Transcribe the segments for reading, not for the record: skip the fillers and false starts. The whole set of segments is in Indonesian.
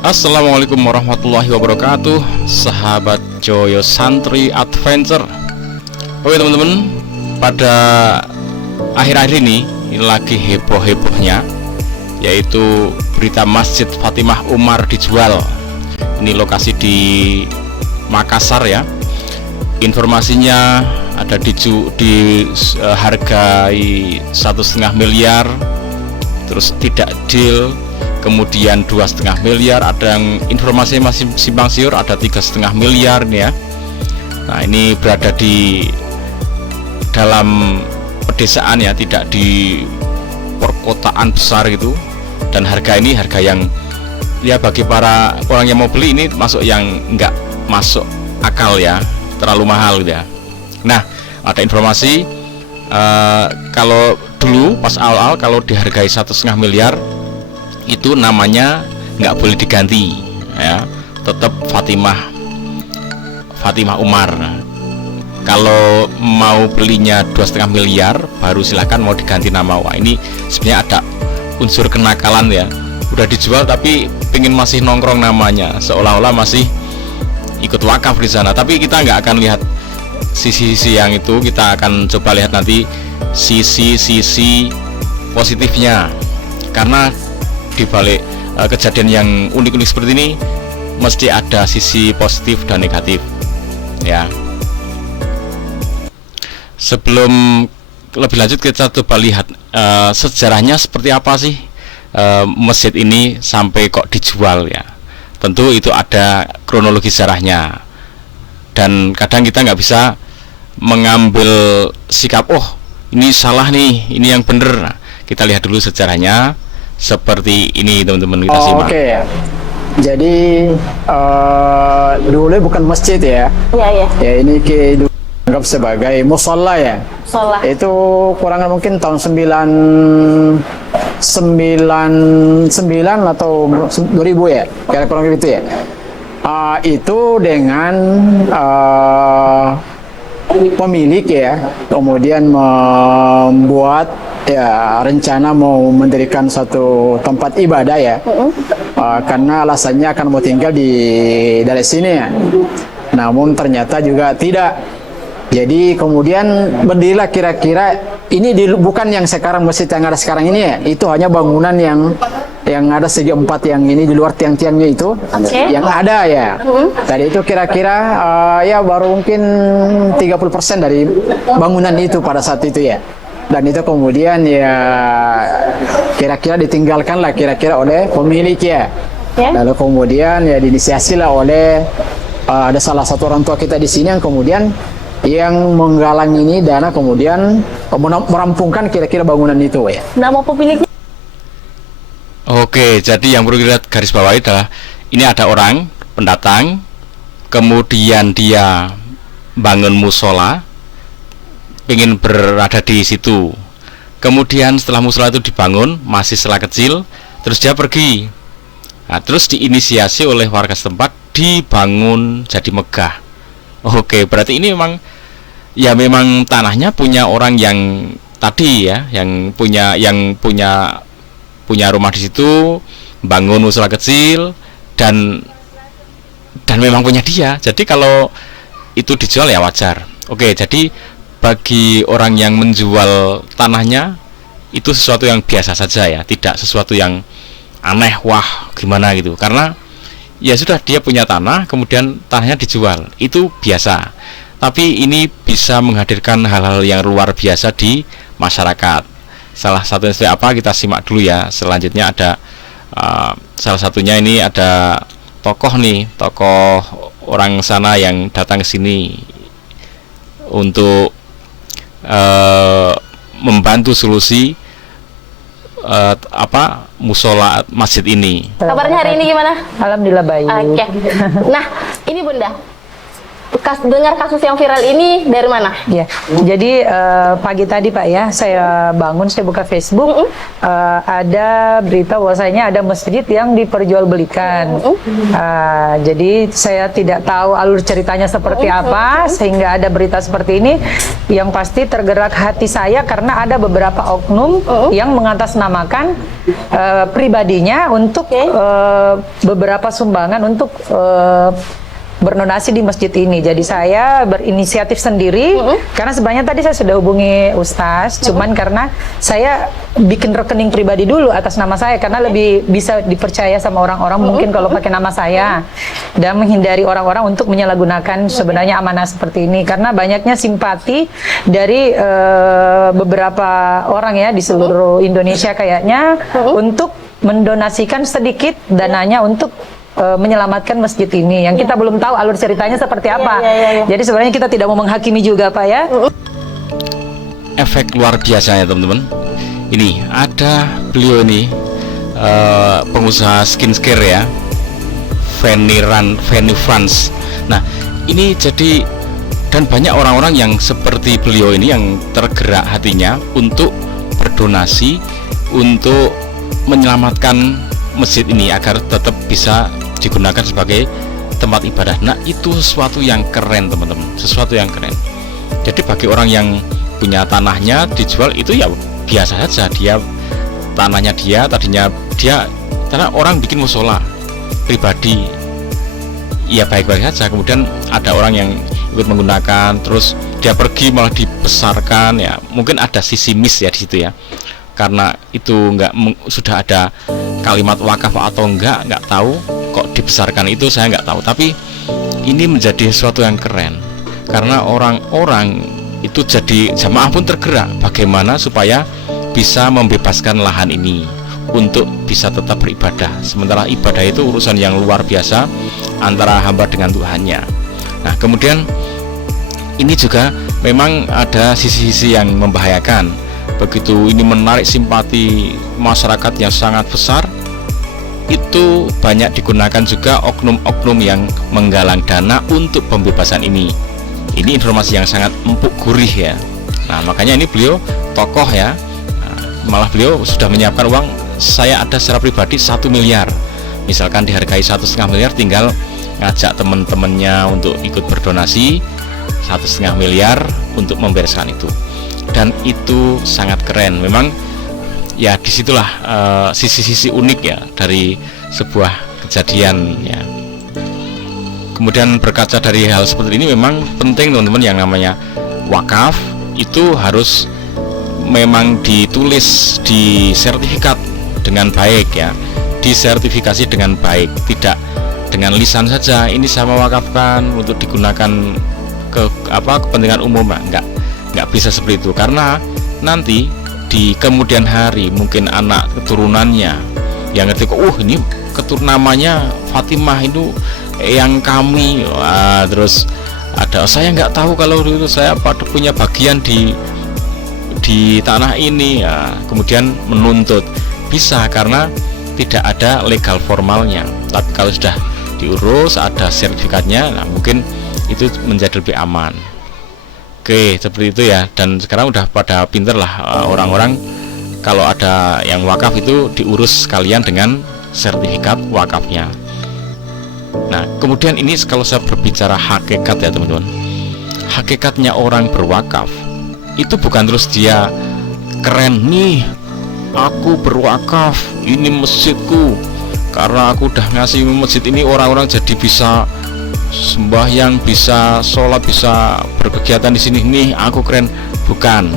Assalamualaikum warahmatullahi wabarakatuh, sahabat Joyo Santri Adventure. Oke teman-teman, pada akhir-akhir ini lagi heboh-hebohnya, yaitu berita Masjid Fatimah Umar dijual. Ini lokasi di Makassar ya. Informasinya ada hargai 1,5 miliar, terus tidak deal. Kemudian 2,5 miliar, ada yang informasinya masih simpang siur, ada 3,5 miliar nih ya. Nah ini berada di dalam pedesaan ya, tidak di perkotaan besar gitu. Dan harga ini harga yang ya bagi para orang yang mau beli ini masuk yang nggak masuk akal ya, terlalu mahal gitu ya. Nah ada informasi kalau dulu pas awal kalau dihargai 1,5 miliar itu namanya nggak boleh diganti ya, tetap Fatimah Umar. Kalau mau belinya 2,5 miliar baru silahkan mau diganti nama. Wah ini sebenarnya ada unsur kenakalan ya, udah dijual tapi pengen masih nongkrong namanya, seolah-olah masih ikut wakaf di sana. Tapi kita nggak akan lihat sisi-sisi yang itu, kita akan coba lihat nanti sisi-sisi positifnya, karena di balik kejadian yang unik-unik seperti ini mesti ada sisi positif dan negatif ya. Sebelum lebih lanjut kita coba lihat sejarahnya seperti apa sih masjid ini sampai kok dijual ya. Tentu itu ada kronologi sejarahnya, dan kadang kita nggak bisa mengambil sikap oh ini salah nih, ini yang bener. Nah, kita lihat dulu sejarahnya seperti ini teman-teman, kita simak. Oke. Jadi dulu bukan masjid ya. Iya. Ya ini dianggap sebagai musola ya. Musola. Itu kurang mungkin tahun 99 atau 2000 ya. Kira kurang gitu ya. Itu dengan pemilik ya, kemudian membuat ya rencana mau mendirikan satu tempat ibadah ya, karena alasannya akan mau tinggal di dari sini ya. Namun ternyata juga tidak. Jadi kemudian berdirilah kira-kira ini bukan yang sekarang masjid yang ada sekarang ini ya, itu hanya bangunan yang ada segi empat yang ini di luar tiang-tiangnya itu yang ada ya. Tadi itu kira-kira ya baru mungkin 30% dari bangunan itu pada saat itu ya. Dan itu kemudian ya kira-kira ditinggalkan lah kira-kira oleh pemilik ya. Lalu kemudian ya diinisiasi lah oleh ada salah satu orang tua kita di sini yang kemudian yang menggalang ini dana, kemudian merampungkan kira-kira bangunan itu ya. Nama pemiliknya? Oke, jadi yang perlu kita garis bawahi adalah ini ada orang pendatang, kemudian dia bangun musola, ingin berada di situ. Kemudian setelah musola itu dibangun, masih setelah kecil, terus dia pergi. Nah, terus diinisiasi oleh warga setempat dibangun jadi megah. Oke, berarti ini memang tanahnya punya orang yang tadi ya, yang punya rumah di situ, bangun musola kecil dan memang punya dia. Jadi kalau itu dijual ya wajar. Oke, jadi bagi orang yang menjual tanahnya itu sesuatu yang biasa saja ya, tidak sesuatu yang aneh, wah gimana gitu. Karena ya sudah, dia punya tanah kemudian tanahnya dijual, itu biasa. Tapi ini bisa menghadirkan hal-hal yang luar biasa di masyarakat. Salah satunya seperti apa kita simak dulu ya. Selanjutnya ada salah satunya ini ada tokoh orang sana yang datang ke sini untuk membantu solusi musola masjid ini. Kabarnya hari ini gimana? Alhamdulillah baik. Oke. Nah, ini Bunda, dengar kasus yang viral ini dari mana? Ya, jadi pagi tadi Pak ya, saya bangun, saya buka Facebook, ada berita bahwasanya ada masjid yang diperjualbelikan. Jadi saya tidak tahu alur ceritanya seperti apa, sehingga ada berita seperti ini. Yang pasti tergerak hati saya karena ada beberapa oknum yang mengatasnamakan pribadinya untuk beberapa sumbangan untuk berdonasi di masjid ini. Jadi saya berinisiatif sendiri karena sebenarnya tadi saya sudah hubungi Ustaz, cuman karena saya bikin rekening pribadi dulu atas nama saya karena lebih bisa dipercaya sama orang-orang mungkin kalau pakai nama saya, dan menghindari orang-orang untuk menyalahgunakan sebenarnya amanah seperti ini karena banyaknya simpati dari beberapa orang ya di seluruh Indonesia kayaknya untuk mendonasikan sedikit dananya untuk menyelamatkan masjid ini yang kita belum tahu alur ceritanya seperti apa. Jadi sebenarnya kita tidak mau menghakimi juga Pak ya. Efek luar biasa ya teman-teman. Ini ada beliau ini pengusaha skincare ya, Fanny France. Nah ini jadi, dan banyak orang-orang yang seperti beliau ini yang tergerak hatinya untuk berdonasi untuk menyelamatkan masjid ini agar tetap bisa digunakan sebagai tempat ibadah. Nah itu sesuatu yang keren teman-teman, sesuatu yang keren. Jadi bagi orang yang punya tanahnya dijual itu ya biasa saja, dia tanahnya dia tadinya dia, karena orang bikin musola pribadi ya baik-baik saja, kemudian ada orang yang ikut menggunakan, terus dia pergi malah dibesarkan ya, mungkin ada sisi miss ya di situ ya, karena itu sudah ada kalimat wakaf atau enggak tahu, kok dibesarkan itu saya nggak tahu. Tapi ini menjadi sesuatu yang keren karena orang-orang itu jadi jamaah pun tergerak bagaimana supaya bisa membebaskan lahan ini untuk bisa tetap beribadah. Sementara ibadah itu urusan yang luar biasa antara hamba dengan Tuhannya. Nah kemudian ini juga memang ada sisi-sisi yang membahayakan. Begitu ini menarik simpati masyarakat yang sangat besar, itu banyak digunakan juga oknum-oknum yang menggalang dana untuk pembebasan ini. Ini informasi yang sangat empuk gurih ya. Nah makanya ini beliau tokoh ya. Nah, malah beliau sudah menyiapkan uang, saya ada secara pribadi 1 miliar, misalkan dihargai 1,5 miliar, tinggal ngajak teman-temannya untuk ikut berdonasi 1,5 miliar untuk membereskan itu. Dan itu sangat keren memang ya, disitulah sisi-sisi unik ya dari sebuah kejadian ya. Kemudian berkaca dari hal seperti ini memang penting teman-teman, yang namanya wakaf itu harus memang ditulis, disertifikat dengan baik ya, disertifikasi dengan baik, tidak dengan lisan saja ini saya mewakafkan untuk digunakan ke kepentingan umum, nggak bisa seperti itu, karena nanti di kemudian hari mungkin anak keturunannya yang ngerti, ini namanya Fatimah itu yang kami, terus ada saya nggak tahu kalau itu saya punya bagian di tanah ini ya, kemudian menuntut bisa karena tidak ada legal formalnya. Tapi kalau sudah diurus ada sertifikatnya, nah mungkin itu menjadi lebih aman. Oke, seperti itu ya. Dan sekarang udah pada pinter lah orang-orang, kalau ada yang wakaf itu diurus sekalian dengan sertifikat wakafnya. Nah kemudian ini kalau saya berbicara hakikat ya teman-teman, hakikatnya orang berwakaf itu bukan terus dia keren nih, aku berwakaf, ini masjidku, karena aku udah ngasih masjid ini orang-orang jadi bisa sembahyang, bisa sholat, bisa berkegiatan di sini nih, aku keren. Bukan,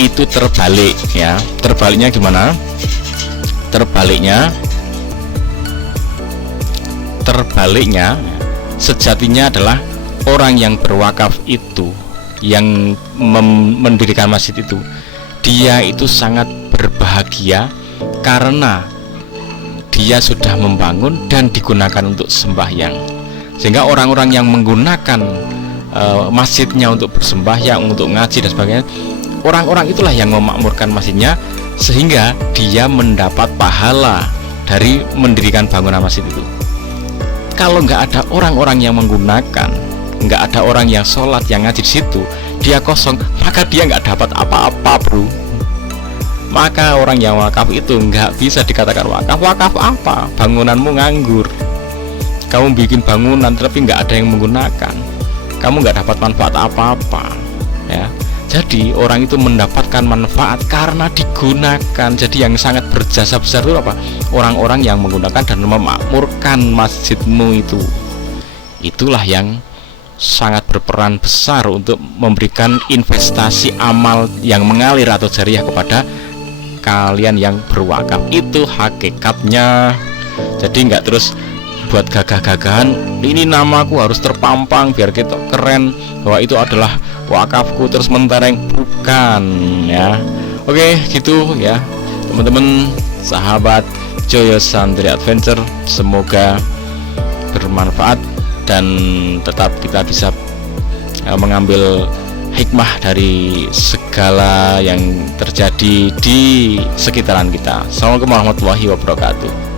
itu terbalik ya. Terbaliknya gimana? Terbaliknya sejatinya adalah orang yang berwakaf itu, yang mendirikan masjid itu, dia itu sangat berbahagia karena dia sudah membangun dan digunakan untuk sembahyang. Sehingga orang-orang yang menggunakan masjidnya untuk bersembahyang, untuk ngaji dan sebagainya, orang-orang itulah yang memakmurkan masjidnya, sehingga dia mendapat pahala dari mendirikan bangunan masjid itu. Kalau nggak ada orang-orang yang menggunakan, nggak ada orang yang sholat yang ngaji di situ, dia kosong, maka dia nggak dapat apa-apa, bro. Maka orang yang wakaf itu nggak bisa dikatakan wakaf. Wakaf apa? Bangunanmu nganggur, kamu bikin bangunan tapi nggak ada yang menggunakan, kamu nggak dapat manfaat apa-apa, ya. Jadi orang itu mendapatkan manfaat karena digunakan. Jadi yang sangat berjasa besar itu apa? Orang-orang yang menggunakan dan memakmurkan masjidmu itu. Itulah yang sangat berperan besar untuk memberikan investasi amal yang mengalir atau jariah kepada kalian yang berwakaf. Itu hakikatnya. Jadi nggak terus buat gagah-gagahan, ini namaku harus terpampang biar kita keren bahwa itu adalah wakafku, terus mentereng, bukan, ya. Oke, gitu ya teman-teman sahabat Joyo Santri Adventure, semoga bermanfaat dan tetap kita bisa mengambil hikmah dari segala yang terjadi di sekitaran kita. Assalamualaikum warahmatullahi wabarakatuh.